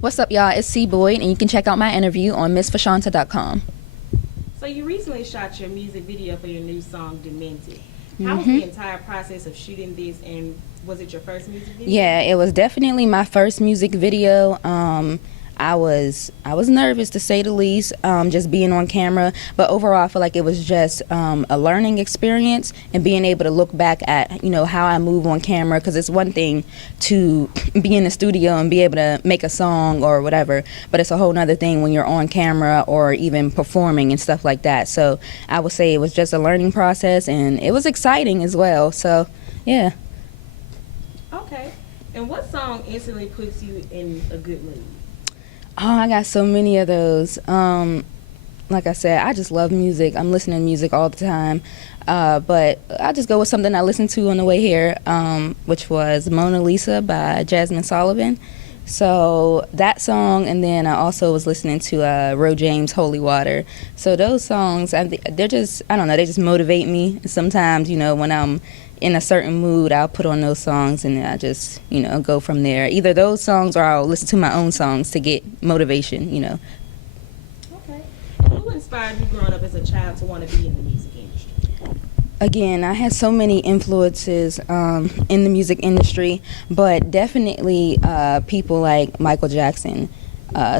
What's up, y'all? It's C. Boyd, and you can check out my interview on MissFashanta.com. So you recently shot your music video for your new song, Demented. How was the entire process of shooting this, and was it your first music video? Yeah, it was definitely my first music video. I was nervous, to say the least, just being on camera, but overall I feel like it was just a learning experience, and being able to look back at how I move on camera, because it's one thing to be in the studio and be able to make a song or whatever, but it's a whole nother thing when you're on camera or even performing and stuff like that. So I would say it was just a learning process, and it was exciting as well. So yeah. Okay. And what song instantly puts you in a good mood? Oh, I got so many of those. Like I said, I just love music. I'm listening to music all the time. But I just go with something I listened to on the way here, which was Mona Lisa by Jasmine Sullivan. So that song, and then I also was listening to Ro James' Holy Water. So those songs, they're just, I don't know, they just motivate me. Sometimes, when I'm in a certain mood, I'll put on those songs, and I just, go from there. Either those songs, or I'll listen to my own songs to get motivation. Okay. And who inspired you growing up as a child to want to be in the music industry? Again, I had so many influences in the music industry, but definitely people like Michael Jackson,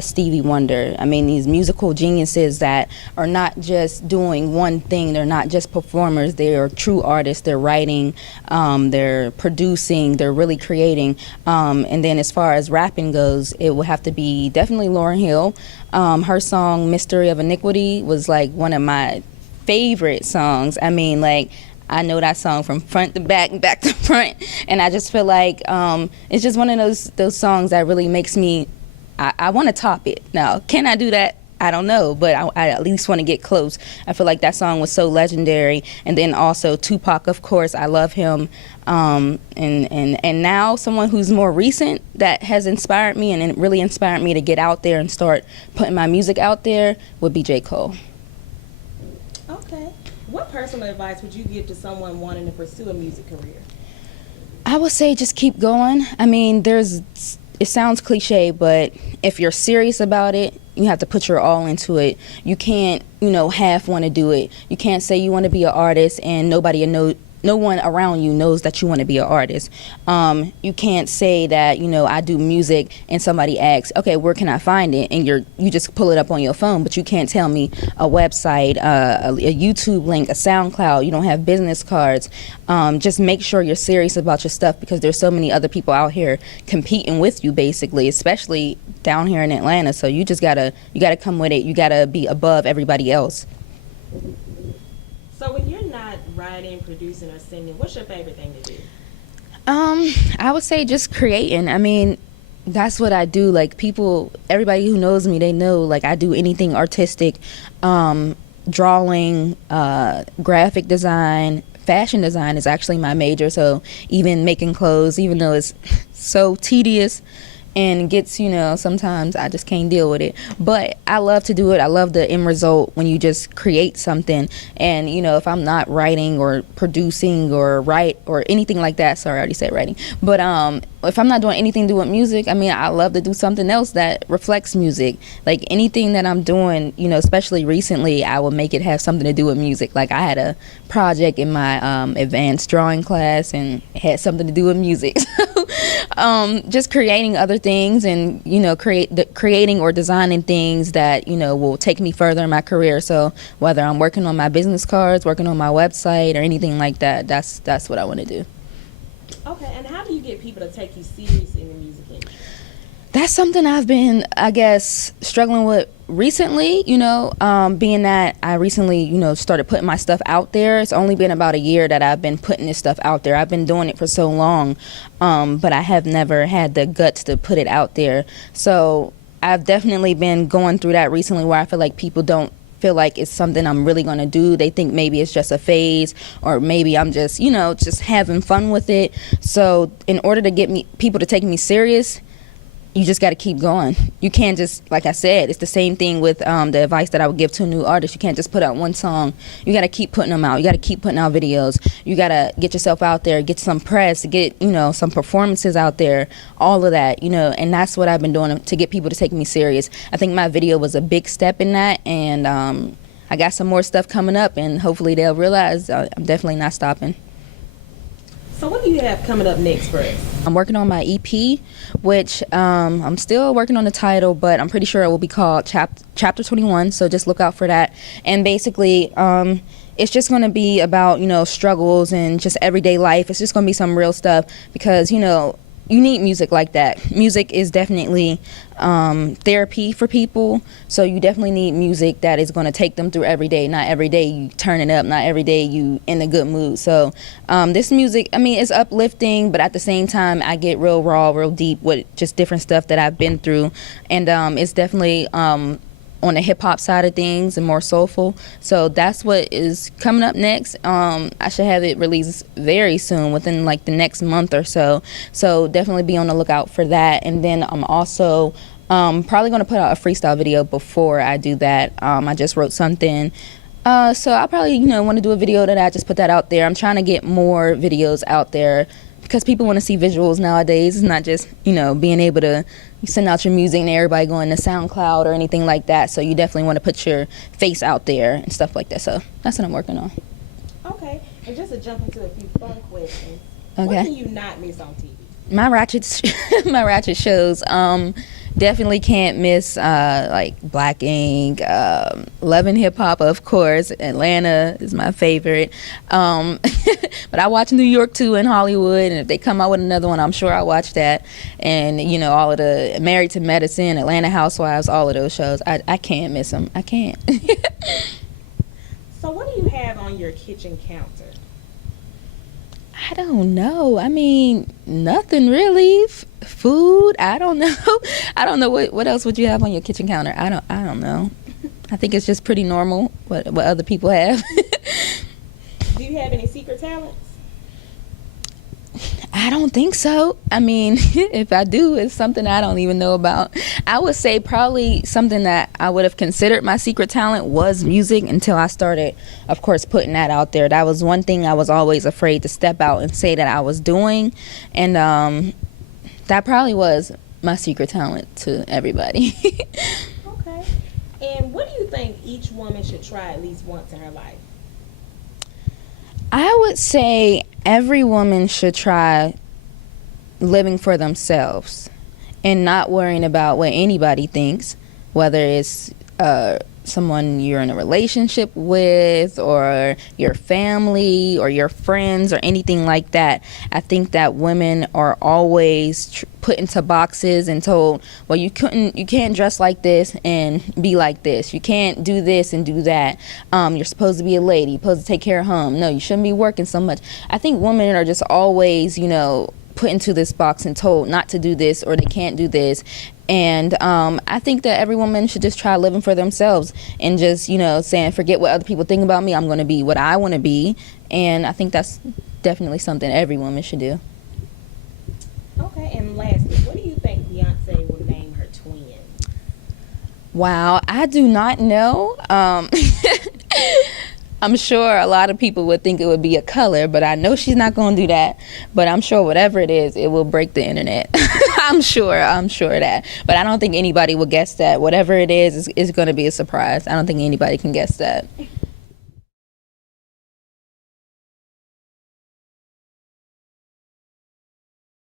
Stevie Wonder. I mean, these musical geniuses that are not just doing one thing. They're not just performers. They are true artists. They're writing, they're producing, they're really creating. And then as far as rapping goes, it would have to be definitely Lauryn Hill. Her song Mystery of Iniquity was like one of my favorite songs. I mean, like, I know that song from front to back and back to front, and I just feel like it's just one of those songs that really makes me, I want to top it. Now, can I do that? I don't know, but I at least want to get close. I feel like that song was so legendary. And then also Tupac, of course, I love him. And now someone who's more recent that has inspired me, and it really inspired me to get out there and start putting my music out there, would be J. Cole. Okay. What personal advice would you give to someone wanting to pursue a music career? I would say just keep going. I mean, it sounds cliche, but if you're serious about it, you have to put your all into it. You can't, half want to do it. You can't say you want to be an artist and no one around you knows that you want to be an artist. You can't say that, I do music and somebody asks, okay, where can I find it? And you just pull it up on your phone, but you can't tell me a website, a YouTube link, a SoundCloud. You don't have business cards. Just make sure you're serious about your stuff, because there's so many other people out here competing with you, basically, especially down here in Atlanta. So you just gotta come with it. You gotta be above everybody else. So when you're not writing, producing, or singing, what's your favorite thing to do? I would say just creating. I mean, that's what I do. Like, everybody who knows me, they know, like, I do anything artistic, drawing, graphic design. Fashion design is actually my major, so even making clothes, even though it's so tedious and gets, sometimes I just can't deal with it. But I love to do it. I love the end result when you just create something. And, if I'm not writing or producing or write or anything like that, sorry, I already said writing. But if I'm not doing anything to do with music, I mean, I love to do something else that reflects music. Like, anything that I'm doing, especially recently, I will make it have something to do with music. Like, I had a project in my advanced drawing class, and it had something to do with music. Just creating other things, and creating or designing things that will take me further in my career. So whether I'm working on my business cards, working on my website, or anything like that, that's what I want to do. Okay, and how do you get people to take you serious in the music industry? That's something I've been, I guess, struggling with recently, being that I recently, started putting my stuff out there. It's only been about a year that I've been putting this stuff out there. I've been doing it for so long, but I have never had the guts to put it out there. So I've definitely been going through that recently, where I feel like people don't feel like it's something I'm really going to do. They think maybe it's just a phase, or maybe I'm just, just having fun with it. So in order to get people to take me serious, you just got to keep going. You can't just, like I said, it's the same thing with the advice that I would give to a new artist. You can't just put out one song. You got to keep putting them out. You got to keep putting out videos. You got to get yourself out there, get some press, get, some performances out there, all of that, and that's what I've been doing to get people to take me serious. I think my video was a big step in that, and I got some more stuff coming up, and hopefully they'll realize I'm definitely not stopping. So what do you have coming up next for us? I'm working on my EP, which I'm still working on the title, but I'm pretty sure it will be called Chapter 21, so just look out for that. And basically, it's just going to be about, struggles and just everyday life. It's just going to be some real stuff because, you need music like that. Music is definitely therapy for people, so you definitely need music that is going to take them through every day. Not every day you turn it up, not every day you in a good mood. So this music, it's uplifting, but at the same time I get real raw, real deep with just different stuff that I've been through, and it's definitely on the hip-hop side of things and more soulful. So that's what is coming up next. I should have it released very soon, within like the next month or so. So definitely be on the lookout for that. And then I'm also probably going to put out a freestyle video before I do that. I just wrote something. So I probably, want to do a video that I just put that out there. I'm trying to get more videos out there because people want to see visuals nowadays. It's not just, being able to send out your music and everybody going to SoundCloud or anything like that. So you definitely want to put your face out there and stuff like that. So that's what I'm working on. Okay. And just to jump into a few fun questions. Okay. What can you not miss on TV? My ratchet shows. Definitely can't miss like Black Ink, Love and Hip Hop, of course. Atlanta is my favorite. But I watch New York too, and Hollywood, and if they come out with another one, I'm sure I'll watch that. And all of the Married to Medicine, Atlanta Housewives, all of those shows. I can't miss them. I can't. So what do you have on your kitchen counter? I don't know. Nothing really. Food. I don't know. I don't know what else would you have on your kitchen counter. I don't know. I think it's just pretty normal what other people have. Do you have any secret talents? I don't think so. If I do, it's something I don't even know about. I would say probably something that I would have considered my secret talent was music until I started, of course, putting that out there. That was one thing I was always afraid to step out and say that I was doing. And that probably was my secret talent to everybody. Okay. And what do you think each woman should try at least once in her life? I would say every woman should try living for themselves and not worrying about what anybody thinks, whether it's someone you're in a relationship with or your family or your friends or anything like that. I think that women are always put into boxes and told, well, you can't dress like this and be like this. You can't do this and do that. You're supposed to be a lady. You're supposed to take care of home. No, you shouldn't be working so much. I think women are just always, put into this box and told not to do this or they can't do this. And I think that every woman should just try living for themselves and just, saying, forget what other people think about me. I'm going to be what I want to be. And I think that's definitely something every woman should do. Okay, and lastly, what do you think Beyonce will name her twin? Wow, I do not know. I'm sure a lot of people would think it would be a color, but I know she's not going to do that. But I'm sure whatever it is, it will break the internet. I'm sure of that. But I don't think anybody will guess that. Whatever it is going to be a surprise. I don't think anybody can guess that.